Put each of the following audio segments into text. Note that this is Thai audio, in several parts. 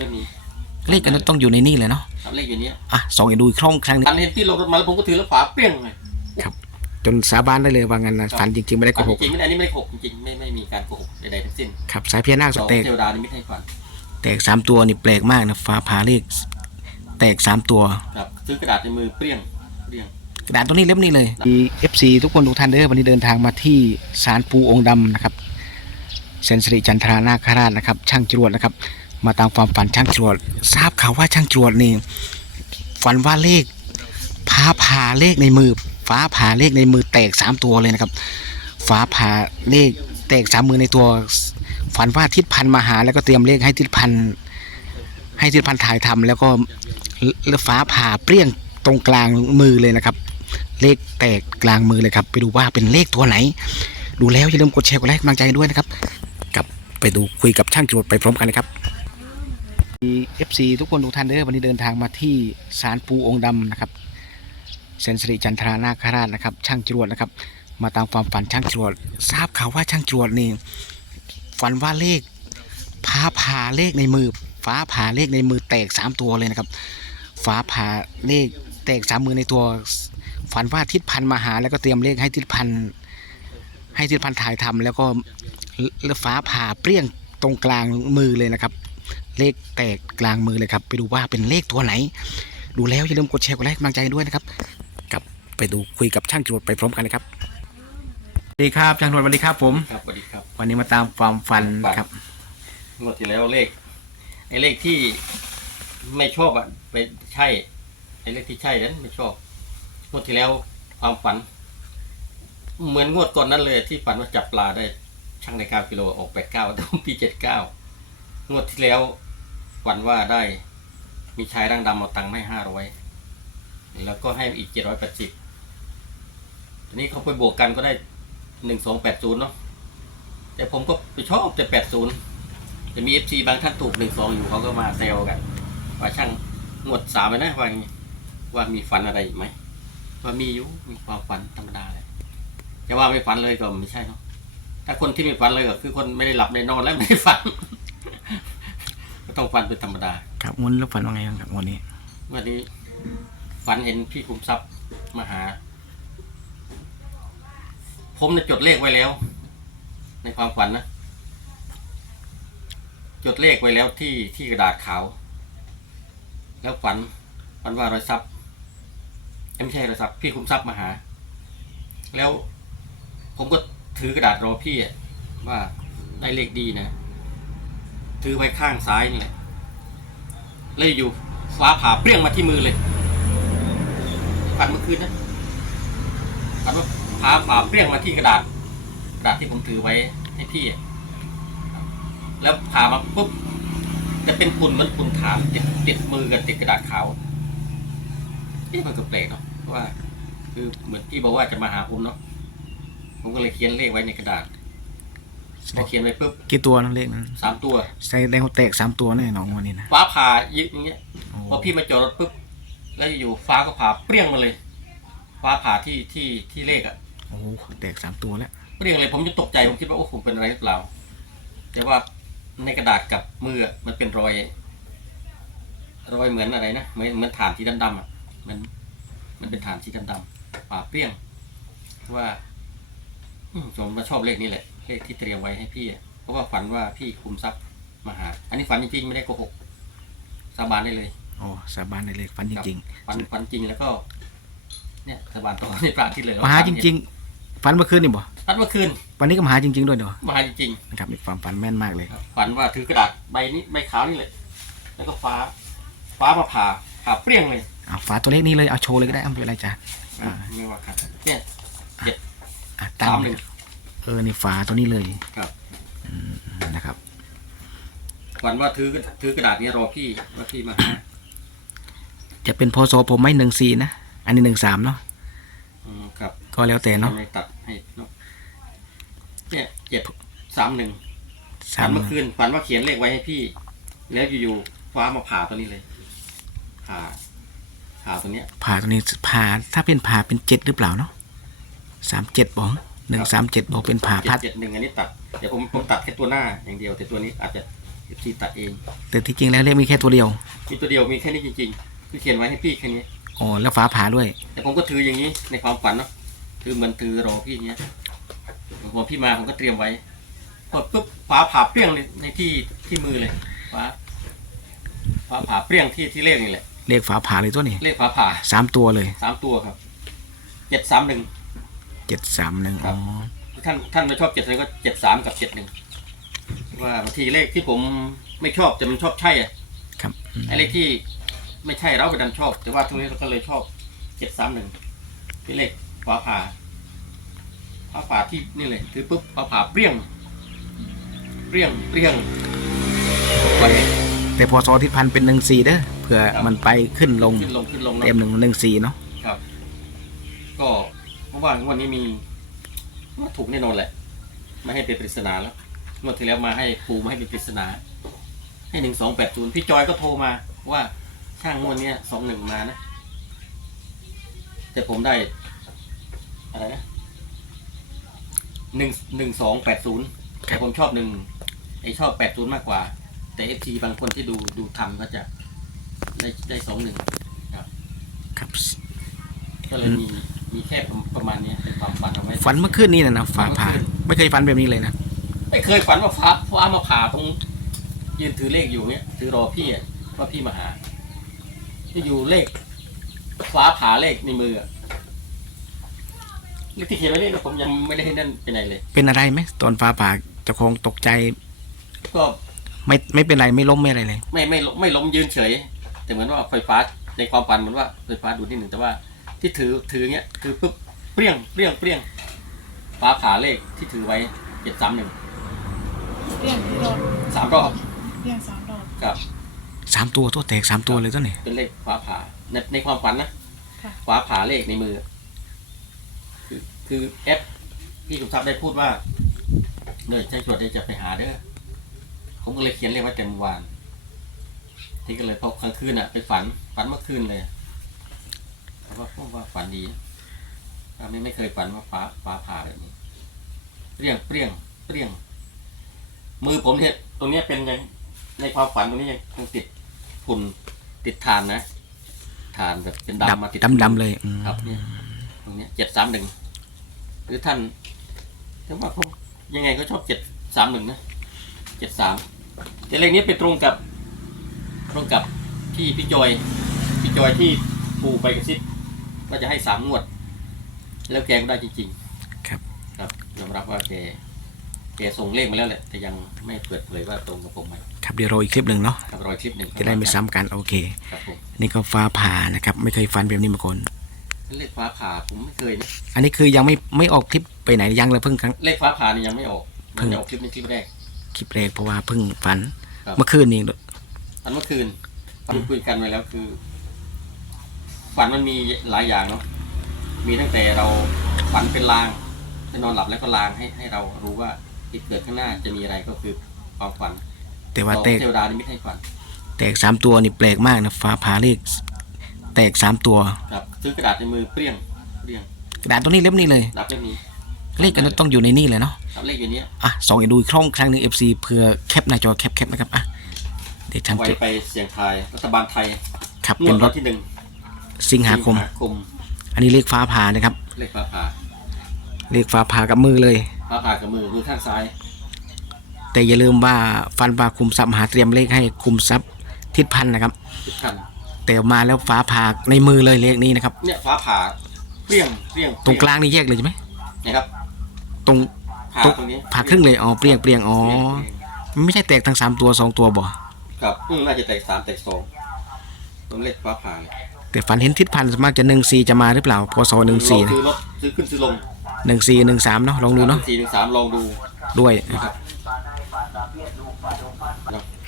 ไม่มีเลขกันต้องอยู่ในนี่เลยเนาะครับเลขอย่างเนี้ยอะส่องให้ดูอีกครั้งครั้งหนึงฝันเห็นพี่ลงรถมาแล้วผมก็ถือแล้วฝาเปรี้ยงเลยจนสาบานได้เลยว่างั้นนะฝันจริงๆไม่ได้โกฝันหกจริงๆไม่อันนี้ไม่ได้โกหกจริงๆไม่ไม่มีการโกหกใดๆทั้งสิ้นครับสายพญานาคสองแตกเทวดานิมิตให้ฝันแตกสามตัวนี่แปลกมากนะฟ้าผ่าเลขแตกสามตัว ครับซื้อกระดาษในมือเปรี้ยงเปรี้ยง กระดาษตัวนี้เล่มนี้เลย มีเอฟซีทุกคนทุกท่านเด้อวันนี้เดินทางมาที่ศาลปูองค์ดำนะครับเซนสริจันทรานาคราชนะครับ ช่างจรวดนะครับ มาตามความฝันช่างจรวด ทราบข่าวว่าช่างจรวดนี่ฝันว่าเลขฟ้าผ่าเลขในมือ ฟ้าผ่าเลขในมือแตกสามตัวเลยนะครับฟ้าผ่าเลขแตกสามมือในตัว ฝันว่าทิศพันธ์มาหาแล้วก็เตรียมเลขให้ทิศพันธ์ให้ทิศพันธ์ถ่ายทำแล้วก็ฟ้าผ่าเปรี้ยงตรงกลางมือเลยนะครับ เลขแตกกลางมือเลยครับ ไปดูว่าเป็นเลขตัวไหน ดูแล้วอย่าลืมกดแชร์กดไลค์กำลังใจด้วยนะครับ กับไปดูคุยกับช่างจรวดไปพร้อมกันเลยครับ เอฟซีทุกคนทุกท่านเด้อวันนี้เดินทางมาที่ศาลปูองค์ดำนะครับเซนสริจันทรานาคราชนะครับ ช่างจรวดนะครับ มาตามความฝันช่างจรวด ทราบข่าวว่าช่างจรวดนี่ฝันว่าเลขฟ้าผ่าเลขในมือ ฟ้าผ่าเลขในมือแตกสามตัวเลยนะครับ ฟ้าผ่าเลขแตกสามมือในตัว ฝันว่าทิศพันธ์มาหา แล้วก็เตรียมเลขให้ทิศพันธ์ให้ทิศพันธ์ถ่ายทำแล้วก็ฟ้าผ่าเปรี้ยงตรงกลางมือเลยนะครับ เลขแตกกลางมือเลยครับ ไปดูว่าเป็นเลขตัวไหน ดูแล้วอย่าลืมกดแชร์กดไลค์กำลังใจด้วยนะครับกลับไปดูคุยกับช่างจรวดไปพร้อมกันเลยครับสวัสดีครับช่างจรวดสวัสดีครับผม ครับสวัสดีครับ วันนี้มาตามความฝัน ครับ งวดที่แล้วเลขไอ้เลขที่ไม่ชอบอะไปใช่ไอ้เลขที่ใช่นั้นไม่ชอบงวดที่แล้วความฝัน เหมือนงวดก่อนนั้นเลยที่ฝันว่าจับปลาได้ช่างได้เก้ากิโลออกแปดเก้าปีเจ็ดเก้า งวดที่แล้วฝันว่าได้มีชายร่างดำเอาตังค์ให้ห้าร้อยแล้วก็ให้อีกเจ็ดร้อยแปดสิบทีนี้เขาไปบวกกันก็ได้หนึ่งสองแปดศูนย์เนาะแต่ผมก็ไปชอบแต่แปดศูนย์จะมีเอฟซีบางท่านถูกหนึ่งสองอยู่เขาก็มาเซลกัน ว่าช่างงวดสามไปนะว่าอย่างว่ามีฝันอะไรอีกไหมว่ามีอยู่มีความฝันธรรมดาเลยจะว่าไม่ฝันเลยก็ไม่ใช่เนาะถ้าคนที่ไม่ฝันเลยก็คือคนไม่ได้หลับไม่ได้นอนและไม่ฝัน ก็ต้องฝันเป็นธรรมดาครับงวดแล้วฝันว่าไงบ้างครับงวันนี้วันนี้ฝันเห็นพี่คุมทรัพย์มาหา ผมเนี่ยจดเลขไว้แล้ว ในความฝันนะ จดเลขไว้แล้วที่ที่กระดาษขาว แล้วฝันฝันว่ารอยทรัพย์เอ้ยไม่ใช่รอยทรัพย์พี่คุมทรัพย์มาหา แล้วผมก็ถือกระดาษรอพี่อะว่าได้เลขดีนะ ถือไว้ข้างซ้ายนี่แหละเลยอยู่ฟ้าผ่าเปรี้ยงมาที่มือเลยฝันเมื่อคืนนะฝันว่าฟ้าผ่าเปรี้ยงมาที่กระดาษ กระดาษที่ผมถือไว้ให้พี่แล้วผ่ามาปุ๊บจะเป็นปุ่นเหมือนปุ่นถามติดติดมือกับติดกระดาษขาวนี่มันก็แปลกเนาะเพราะว่า คือเหมือนพี่บอกว่าจะมาหาผมเนาะผมก็เลยเขียนเลขไว้ในกระดาษ พอเขียนไปปุ๊บกี่ตัวนั่นเลขนั้นสามตัว ใส่แดงแตกสามตัวแน่น้องวันนี้นะฟ้าผ่ายึดอย่างเงี้ยโอ้พอพี่มาจอดรถปุ๊บแล้วอยู่ฟ้าก็ผ่าเปรี้ยงมาเลย ฟ้าผ่าที่ที่ที่เลขอะโอ้แตกสามตัวแล้วเปรี้ยงเลยผมจะตกใจผมคิดว่าโอ้ผมเป็นอะไรหรือเปล่า แต่ว่าในกระดาษกับมืออะมันเป็นรอย รอยเหมือนอะไรนะเหมือนเหมือนฐานสีดำๆอะมัน มันเป็นฐานสีดำๆผ่าเปรี้ยงว่า อืมผมมาชอบเลขนี้แหละ เลขที่เตรียมไว้ให้พี่อะเพราะว่าฝันว่าพี่คุมทรัพย์มาหา อันนี้ฝันจริงๆไม่ได้โกหกสาบานได้เลยโอ้สาบานในเลขฝันจริงฝันฝันจริงแล้วก็ เนี่ยสาบานต่อในพระอาทิตย์เลยๆมาหาจริง ๆ ฝันเมื่อคืนนี่บ่ๆฝันเมื่อคืนวันนี้ก็มาหาจริง ๆ ด้วยเด้อมาหาจริงนะครับมีความฝันแม่นมากเลย ๆครับฝันว่าถือกระดาษใบนี้ใบขาวนี่เลยแล้วก็ฟ้า ฟ้ามาผ่าผ่าเปรี้ยงเลยเอาฝาตัวเลขนี้เลยเอาโชว์เลยก็ได้เอาไม่เป็นไรจ้ะอ่าไม่ว่าครับเนี่ย อะตั้งสามหนึ่ง เออนี่ฝาตัวนี้เลยครับอืมนะครับ ฝันว่าถือถือกระดาษนี้รอพี่ว่าพี่มาหาจะเป็นพศผมไม่หนึ่งสี่นะ อันนี้หนึ่งสามเนาะอืมครับก็แล้วแต่เนาะไม่ตัดให้เนาะเนี่ยเจ็ดสามหนึ่งสาฝัมนเมื่อคืนฝันว่าเขียนเลขไว้ให้พี่ แล้วอยู่ๆฟ้ามาผ่าตัวนี้เลยผ่าผ่าตัวเนี้ยผ่าตัวนี้ผ่าถ้าเป็นผ่าเป็นเจ็ดหรือเปล่าเนาะสามเจ็ดบอก หนึ่งสามเจ็ดบอกเป็นผ่าเจ็พัดดเจ็ดหนึ่งอันนี้ตัด เดี๋ยวผมผมตัดแค่ตัวหน้าอย่างเดียว แต่ตัวนี้อาจจะ FC ตัดเอง แต่ที่จริงแล้วเลขมีแค่ตัวเดียว มีตัวเดียวมีแค่นี้จริงๆ คือเขียนไว้ให้พี่แค่นี้ อ๋อ แล้วฟ้าผ่าด้วย แต่ผมก็ถืออย่างนี้ในความฝันเนาะคือเหมือนถือรอพี่เนี้ยพอพี่มาผมก็เตรียมไว้พอปุ๊บฟ้าผ่าเปรี้ยงในในที่ที่มือเลย ฟ้า ฟ้าผ่าเปรี้ยงที่ที่เลขนี่แหละ เลขฟ้าผ่าเลยตัวนี้ เลขฟ้าผ่าสามตัวเลย สามตัวครับ เจ็ดสามหนึ่ง เจ็ดสามหนึ่งครัอ๋บอท่านท่านไม่ชอบเจ็ดเลยก็เจ็ดสามกับเจ็ดหนึ่งว่าบางทีเลขที่ผมไม่ชอบแต่มันชอบใช่อะครับอืมไอ้เลขที่ไม่ใช่เราไปดันชอบ แต่ว่าตรงนี้เราก็เลยชอบเจ็ดสามหนึ่งที่เลขฟ้าผ่าฟ้าผ่าที่นี่เลยคือปุ๊บฟ้าผ่าเปรี้ยง เปรี้ยงเปรี้ยงไปแต่พอซอทิศพันธ์เป็นหนึ่งสี่เด้อเผื่อครับมันไปขึ้นลงขึ้นลงขึ้นลงเนอะเต็มหนึ่งหนึ่งสี่เนาะครับก็เพราะว่างวันนี้มีว่าถูกแน่นอนแหละ ไม่ให้เป็นปริศนาแล้วงวดที่แล้วมาให้ปูมาให้เป็นปริศนา ให้หนึ่งสองแปดศูนย์พี่จอยก็โทรมาว่าช่างงวดเนี้ยสองหนึ่งมานะ แต่ผมได้ อะไรนะหนึ่งหนึ่งสองแปดศูนย์แต่ผมชอบหนึ่งไอชอบแปดศูนย์มากกว่า แต่เอฟซีบางคนที่ดูดูทำก็จะได้ได้สองหนึ่งครับก็เลยมี มีแค่ประมาณนี้เป็นความฝันเอาไว้ฝันเมื่อคืนนี้นะนะฟ้าผ่าเมื่อคืนไม่เคยฝันแบบนี้เลยนะไม่เคยฝันว่าฟ้าฟ้ามาผ่าตรงยืนถือเลขอยู่เนี่ยถือรอพี่อะว่าพี่มาหาที่อยู่เลขฟ้าผ่าเลขในมืออะเลขที่เขียนไว้นี่นะผมยังไม่ได้ให้นั่นไปไหนเลย เป็นอะไรไหมตอนฟ้าผ่าเจะคงตกใจ ก็ไม่ไม่เป็นไรไม่ล้มไม่อะไรเลย ไม่ไม่ล้มไม่ล้มยืนเฉย แต่เหมือนว่าไฟฟ้าในความฝันเหมือนว่าไฟฟ้าดูนิดหนึ่งแต่ว่า ที่ถือถือเงี้ยคือปุ๊บเปรี้ยงเปรี้ยงเปรี้ยงฟ้าผ่าเลขที่ถือไว้เจ็ดสามหนึ่งเรียงที่รถสามรอบเรียงสามรอบกับ สามตัวตัวแตกสามตัวเลยตัวนี้เป็นเลขฟ้าผ่าในในความฝันนะค่ะฟ้าผ่าเลขในมือ คือคือเอฟพี่สุทรัพย์ได้พูดว่าเนี่ยใช้ตรวจได้จะไปหาเด้อผมก็เลยเขียนเลขไว้เต็มอวาน ที่ก็เลยพอกลางคืนอะ ไปฝันฝันเมื่อคืนเลย เพราะว่าผมว่าฝันดีถ้าไม่ไม่เคยฝันว่าฟ้าฟ้าผ่าแบบนี้ เปรี้ยงเปรี้ยงเปรี้ยง มือผมเนี่ยตรงเนี้ยเป็นยังในความฝันตรงนี้ยังยังติดฝุ่นติดฐานนะฐานแบบเป็นดำมาติดดำดำๆเลยอืมครับเนี่ยตรงเนี้ยเจ็ดสามหนึ่งหรือท่านถึงว่าผมยังไงก็ชอบเจ็ดสามหนึ่งนะเจ็ดสามแต่เลขนี้ไปตรงกับ ตรงกับที่พี่จอยพี่จอยที่ปูไปกระซิบ ว่าจะให้สามงวด แล้วแกก็ได้จริงๆครับ ครับยอมรับว่าแกแกส่งเลขมาแล้วแหละแต่ยังไม่เปิดเผยว่าตรงกับผมไหมครับเดี๋ยวรออีกคลิปหนึ่งเนาะครับรอยคลิปหนึ่งจะได้ไม่ซ้ำกันโอเค ครับผมนี่ก็ฟ้าผ่านะครับ ไม่เคยฝันแบบนี้มาก่อนเลขฟ้าผ่าผมไม่เคยนะอันนี้คือยังไม่ไม่ออกคลิปไปไหนยังเลยเพิ่งครั้งเลขฟ้าผ่านี่ยังไม่ออกเพิ่งมันจะออกคลิปนี้คลิปแรกคลิปแรกเพราะว่าเพิ่งฝันครับเมื่อคืนนี้ฝันเมื่อคืนฝันคุยกันไว้แล้วคือ ฝันมันมีหลายอย่างเนาะมีตั้งแต่เราฝันเป็นลางไปนอนหลับแล้วก็ลางให้ให้เรารู้ว่าที่เกิดข้างหน้าจะมีอะไรก็คือความฝันแต่ว่าของแตกเทวดานิมิตให้ฝันแตกสามตัวนี่แปลกมากนะฟ้าผ่าเลขแตกสามตัวครับซื้อกระดาษในมือเปรี้ยงเปรี้ยงกระดาษตัวนี้เล่มนี้เลยดับเล่มนี้เลขกันต้องอยู่ในนี่เลยเนาะดับเลขอย่างเนี้ยอะสองอีกดูอีกครั้งครั้งหนึ่ง FC เพื่อแคปหน้าจอแคปแคปนะครับอะเดี๋ยวเอาทำไว้เก็บไปเสี่ยงทายรัฐบาลไทยครับงเป็วดนรวัถนที่หนึ่ง สิงหาคมสิงหาคมอันนี้เลขฟ้าผ่านะครับ เลขฟ้าผ่าเลขฟ้าผ่ากับมือเลย ฟ้าผ่ากับมือมือข้างซ้ายแต่อย่าลืมว่าฟันปลาคุมทรัพย์มหาเตรียมเลขให้คุมทรัพย์ทิศพันธ์นะครับ ทุกท่านแต่มาแล้วฟ้าผ่าในมือเลยเลขนี้นะครับ เนี่ยฟ้าผ่าเปรี้ยงเปรี้ยงตรงกลางนี่แยกเลยใช่ไหมนะครับตรง ผ่าตรงตรงนี้ผ่าครึ่งเลยอ๋อเปรียงเปรียงอ๋อเปรี้ยงเปรี้ยงไม่ใช่แตกทั้งสามตัวสองตัวบ่ ครับอืมน่าจะแตกสามแตกสองตัวเลขฟ้าผ่าเลย แต่ฝันเห็นทิศพันธ์มากจะหนึ่งสี่จะมาหรือเปล่าพศหนึ่งสี่ลอซื้อรถซื้อขึ้นซื้อลงหนึ่งสี่หนึ่งสามเนาะลองดูเนาะสี่หนึ่งสามลองดูด้วยนะครับ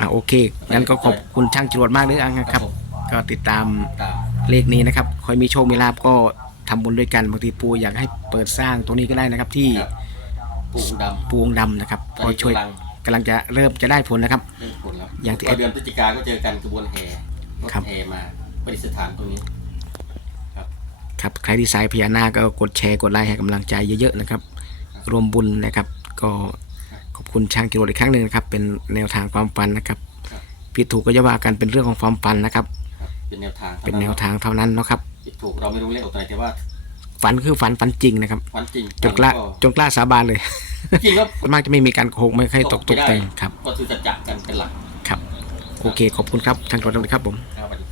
อะโอเคงั้นก็ขอบคุณช่างจรวดมากเลยอะครับผมก็ติดตามตามเลขนี้นะครับคอยมีโชคมีลาบก็ทำบุญด้วยกันบางทีปูอยากให้เปิดสร้างตรงนี้ก็ได้นะครับที่ครับปูดำปูองค์ดำนะครับตพอนอนี้ช่วยกำลังกำลังจะเริ่มจะได้ผลนะครับเริ่มผลแล้วอย่างที่พอเดือนพฤศจิกาก็เจอกันกระบวนแห่รถครับแห่มา ประดิษฐานตรงนี้ ครับใครที่สายพญานาคก็กดแชร์กดไลค์ให้กำลังใจเยอะๆนะครับ รวมบุญนะครับ ก็ขอบคุณช่างจรวดอีกครั้งหนึ่งนะครับ เป็นแนวทางความฝันนะครับ ผิดถูกก็จะว่ากันเป็นเรื่องของความฝันนะครับ ครับ เป็นแนวทางเป็นแนวทางเท่านั้นเนาะครับผิดถูกเราไม่รู้เลขออกตัวไหนแต่ว่าฝันคือฝันฝันจริงนะครับฝันจริงจนกล้าจนกล้าสาบานเลย จริงครับส่วนมากจะไม่มีการโกหกไม่ค่อยตกตกแต่งครับก็คือสัจจะกันเป็นหลักครับ โอเคขอบคุณครับทางตรวจครับผม ครับสวัสดีครับ